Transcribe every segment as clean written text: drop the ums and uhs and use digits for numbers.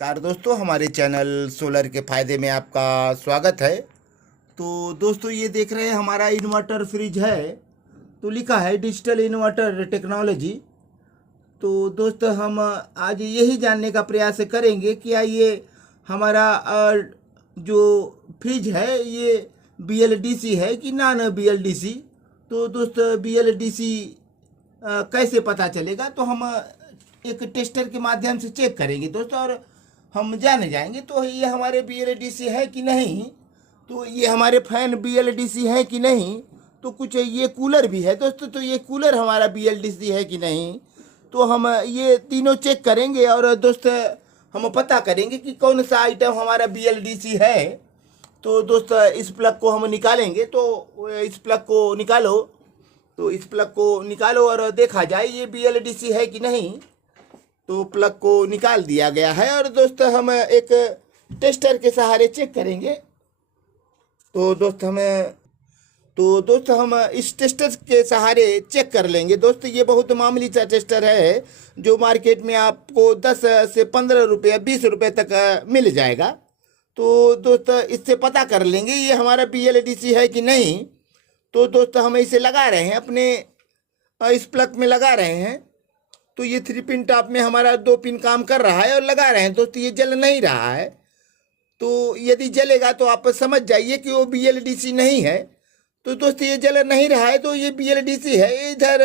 नमस्कार दोस्तों, हमारे चैनल सोलर के फ़ायदे में आपका स्वागत है। तो दोस्तों, ये देख रहे हैं हमारा इन्वर्टर फ्रिज है। तो लिखा है डिजिटल इन्वर्टर टेक्नोलॉजी। तो दोस्तों, हम आज यही जानने का प्रयास करेंगे कि ये हमारा जो फ्रिज है ये BLDC है कि नॉन BLDC। तो दोस्तों, BLDC कैसे पता चलेगा? तो हम एक टेस्टर के माध्यम से चेक करेंगे दोस्तों, और हम जाने जाएंगे तो ये हमारे BLDC है कि नहीं। तो ये हमारे फैन BLDC है कि नहीं। तो कुछ ये कूलर भी है दोस्तों, तो ये कूलर हमारा BLDC है कि नहीं। तो हम ये तीनों चेक करेंगे और दोस्त हम पता करेंगे कि कौन सा आइटम हमारा BLDC है। तो दोस्त, इस प्लग को हम निकालेंगे। तो इस प्लग को निकालो। तो इस प्लग को निकालो और देखा जाए ये BLDC है कि नहीं। तो प्लग को निकाल दिया गया है और दोस्तों हम एक टेस्टर के सहारे चेक करेंगे। तो दोस्त हम इस टेस्टर के सहारे चेक कर लेंगे। दोस्तों, ये बहुत मामूली सा टेस्टर है जो मार्केट में आपको 10 से 15 रुपये 20 रुपये तक मिल जाएगा। तो दोस्तों, इससे पता कर लेंगे ये हमारा BLDC है कि नहीं। तो दोस्तों, हम इसे लगा रहे हैं अपने इस प्लग में लगा रहे हैं। तो ये 3 पिन टॉप में हमारा 2 पिन काम कर रहा है और लगा रहे हैं। दोस्तों, ये जल नहीं रहा है। तो यदि जलेगा तो आप समझ जाइए कि वो BLDC नहीं है। तो दोस्तों, ये जल नहीं रहा है तो ये BLDC है। इधर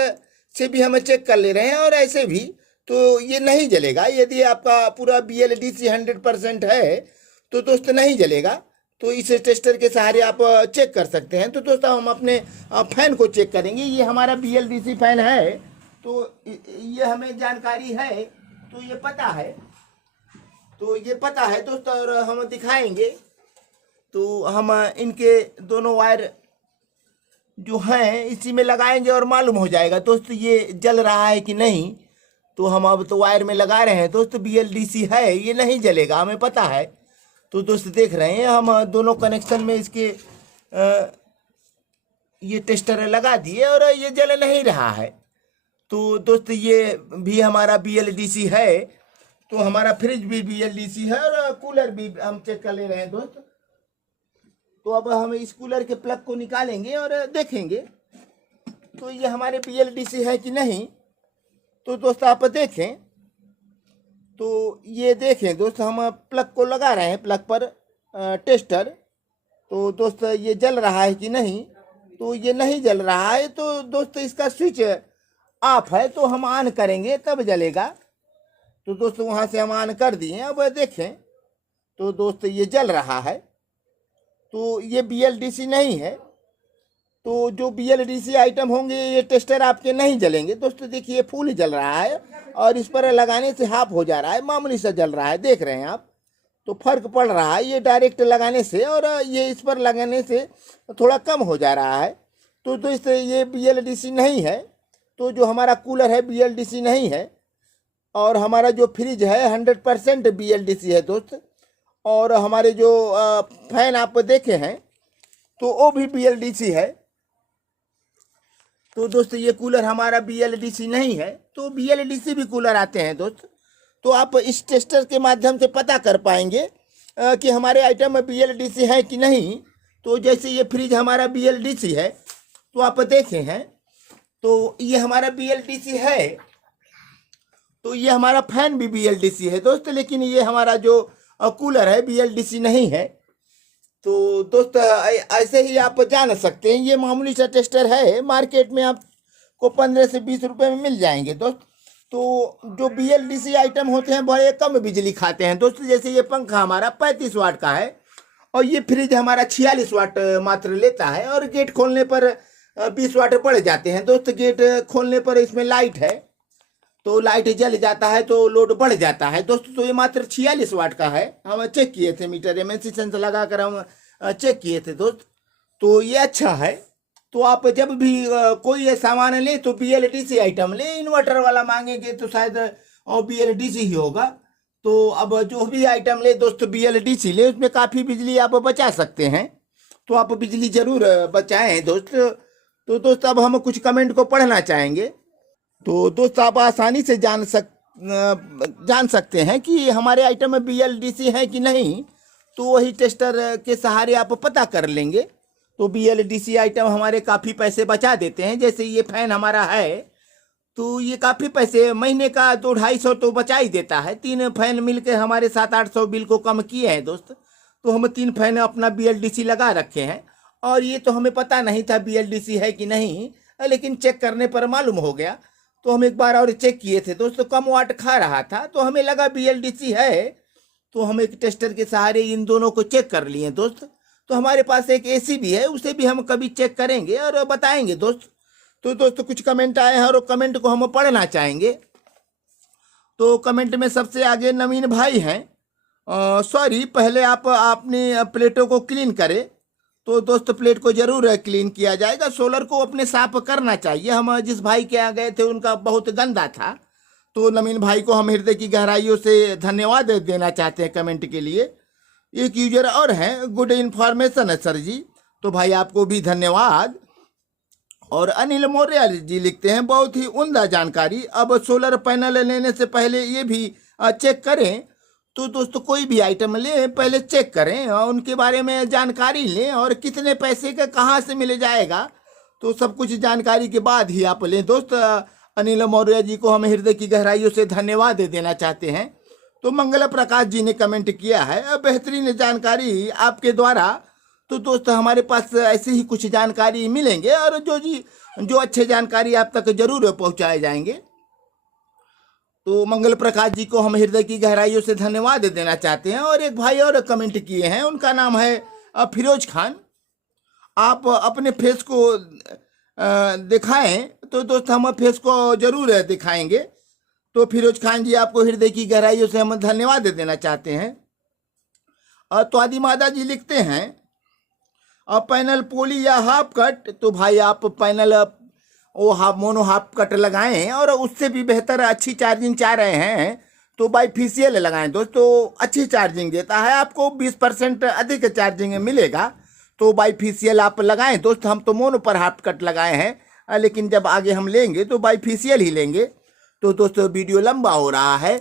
से भी हम चेक कर ले रहे हैं और ऐसे भी। तो ये नहीं जलेगा। यदि आपका पूरा BLDC 100% है तो दोस्तों नहीं जलेगा। तो इस टेस्टर के सहारे आप चेक कर सकते हैं। तो दोस्तों, हम अपने फैन को चेक करेंगे। ये हमारा BLDC फैन है। तो ये हमें जानकारी है, तो ये पता है। तो ये पता है दोस्तों, और हम दिखाएंगे। तो हम इनके दोनों वायर जो हैं इसी में लगाएंगे और मालूम हो जाएगा दोस्तों ये जल रहा है कि नहीं। तो हम अब तो वायर में लगा रहे हैं दोस्तों, BLDC है, ये नहीं जलेगा, हमें पता है। तो दोस्त देख रहे हैं हम दोनों कनेक्शन में इसके ये टेस्टर लगा दिए और ये जल नहीं रहा है। तो दोस्त, ये भी हमारा BLDC है। तो हमारा फ्रिज भी BLDC है और कूलर भी हम चेक कर ले रहे हैं दोस्त। तो अब हम इस कूलर के प्लग को निकालेंगे और देखेंगे तो ये हमारे BLDC है कि नहीं। तो दोस्त, आप देखें। तो ये देखें दोस्त, हम प्लग को लगा रहे हैं प्लग पर टेस्टर। तो दोस्त, ये जल रहा है कि नहीं। तो ये नहीं जल रहा है। तो दोस्त, इसका स्विच ऑफ है। तो हम ऑन करेंगे तब जलेगा। तो दोस्तों, वहाँ से हम ऑन कर दिए। अब देखें तो दोस्त, ये जल रहा है। तो ये BLDC नहीं है। तो जो BLDC आइटम होंगे ये टेस्टर आपके नहीं जलेंगे। दोस्तों देखिए, फुल जल रहा है और इस पर लगाने से हाफ हो जा रहा है, मामूली सा जल रहा है, देख रहे हैं आप। तो फर्क पड़ रहा है ये डायरेक्ट लगाने से और ये इस पर लगाने से थोड़ा कम हो जा रहा है। तो दोस्तों, ये BLDC नहीं है। तो जो हमारा कूलर है BLDC नहीं है और हमारा जो फ्रिज है 100% BLDC है दोस्त। और हमारे जो फैन आप देखे हैं तो वो भी BLDC है। तो दोस्त, ये कूलर हमारा BLDC नहीं है। तो BLDC भी कूलर आते हैं दोस्त। तो आप इस टेस्टर के माध्यम से पता कर पाएंगे कि हमारे आइटम में BLDC है कि नहीं। तो जैसे ये फ्रिज हमारा BLDC है, तो आप देखे हैं तो ये हमारा BLDC है। तो ये हमारा फैन भी BLDC है दोस्त, लेकिन ये हमारा जो कूलर है BLDC नहीं है। तो दोस्त, ऐसे ही आप जान सकते हैं। ये मामूली सा टेस्टर है, मार्केट में आपको 15 से 20 रुपये में मिल जाएंगे दोस्त। तो जो BLDC आइटम होते हैं बड़े कम बिजली खाते हैं दोस्त। जैसे ये पंखा हमारा 35 वाट का है और ये फ्रिज हमारा 46 वाट मात्र लेता है और गेट खोलने पर 20 वाट बढ़ जाते हैं दोस्त। गेट खोलने पर इसमें लाइट है तो लाइट जल जाता है तो लोड बढ़ जाता है दोस्त। तो ये मात्र 46 वाट का है। हम चेक किए थे, मीटर MNC सेंसर लगा कर हम चेक किए थे दोस्त। तो ये अच्छा है। तो आप जब भी कोई ये सामान ले तो BLDC आइटम ले। इन्वर्टर वाला मांगेंगे तो शायद BLDC ही होगा। तो अब जो भी आइटम ले दोस्त BLDC ले, उसमें काफ़ी बिजली आप बचा सकते हैं। तो आप बिजली ज़रूर बचाएं दोस्त। तो दोस्त, अब हम कुछ कमेंट को पढ़ना चाहेंगे। तो दोस्त, आप आसानी से जान जान सकते हैं कि हमारे आइटम में BLDC है कि नहीं, तो वही टेस्टर के सहारे आप पता कर लेंगे। तो BLDC आइटम हमारे काफ़ी पैसे बचा देते हैं। जैसे ये फैन हमारा है तो ये काफ़ी पैसे महीने का 200-250 तो बचा ही देता है। 3 फैन मिलकर हमारे 700-800 बिल को कम किए हैं दोस्त। तो हम 3 फैन अपना BLDC लगा रखे हैं और ये तो हमें पता नहीं था BLDC है कि नहीं, लेकिन चेक करने पर मालूम हो गया। तो हम एक बार और चेक किए थे दोस्तों, कम वाट खा रहा था तो हमें लगा BLDC है। तो हम एक टेस्टर के सहारे इन दोनों को चेक कर लिए दोस्त। तो हमारे पास एक AC भी है, उसे भी हम कभी चेक करेंगे और बताएंगे दोस्त। तो दोस्तों कुछ कमेंट आए हैं और कमेंट को हम पढ़ना चाहेंगे। तो कमेंट में सबसे आगे नवीन भाई हैं, सॉरी पहले आप अपनी प्लेटों को क्लीन करें। तो दोस्त प्लेट को जरूर क्लीन किया जाएगा, सोलर को अपने साफ करना चाहिए। हम जिस भाई के यहाँ गए थे उनका बहुत गंदा था। तो नवीन भाई को हम हृदय की गहराइयों से धन्यवाद देना चाहते हैं कमेंट के लिए। एक यूजर और हैं, गुड इन्फॉर्मेशन है सर जी, तो भाई आपको भी धन्यवाद। और अनिल मौर्य जी लिखते हैं, बहुत ही उम्दा जानकारी। अब सोलर पैनल लेने से पहले ये भी चेक करें। तो दोस्तों कोई भी आइटम लें पहले चेक करें और उनके बारे में जानकारी लें और कितने पैसे का कहाँ से मिल जाएगा, तो सब कुछ जानकारी के बाद ही आप लें दोस्त। अनिल मौर्य जी को हम हृदय की गहराइयों से धन्यवाद देना चाहते हैं। तो मंगल प्रकाश जी ने कमेंट किया है, बेहतरीन जानकारी आपके द्वारा। तो दोस्त हमारे पास ऐसे ही कुछ जानकारी मिलेंगे और जो अच्छे जानकारी आप तक जरूर पहुंचाए जाएंगे। तो मंगल प्रकाश जी को हम हृदय की गहराइयों से धन्यवाद देना चाहते हैं। और एक भाई और कमेंट किए हैं, उनका नाम है फिरोज खान। आप अपने फेस को दिखाएं। तो दोस्त हम फेस को जरूर दिखाएंगे। तो फिरोज खान जी आपको हृदय की गहराइयों से हम धन्यवाद देना चाहते हैं। और तो आदि मादा जी लिखते हैं, पैनल पोली या हाफ कट। तो भाई आप पैनल वो मोनो हाफ कट लगाएं और उससे भी बेहतर अच्छी चार्जिंग चाह रहे हैं तो बाईफेशियल लगाएं दोस्तों। अच्छी चार्जिंग देता है, आपको 20% अधिक चार्जिंग मिलेगा। तो बाईफेशियल आप लगाएं दोस्त। हम तो मोनो पर हाफ कट लगाए हैं, लेकिन जब आगे हम लेंगे तो बाईफेशियल ही लेंगे। तो दोस्तों वीडियो लंबा हो रहा है,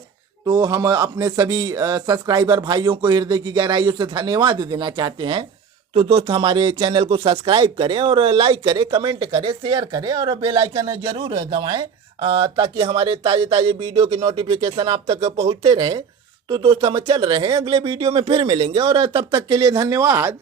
तो हम अपने सभी सब्सक्राइबर भाइयों को हृदय की गहराइयों से धन्यवाद देना चाहते हैं। तो दोस्त हमारे चैनल को सब्सक्राइब करें और लाइक करें, कमेंट करें, शेयर करें और बेल आइकन जरूर दबाएं, ताकि हमारे ताज़े ताज़े वीडियो की नोटिफिकेशन आप तक पहुंचते रहे। तो दोस्त हम चल रहे हैं, अगले वीडियो में फिर मिलेंगे और तब तक के लिए धन्यवाद।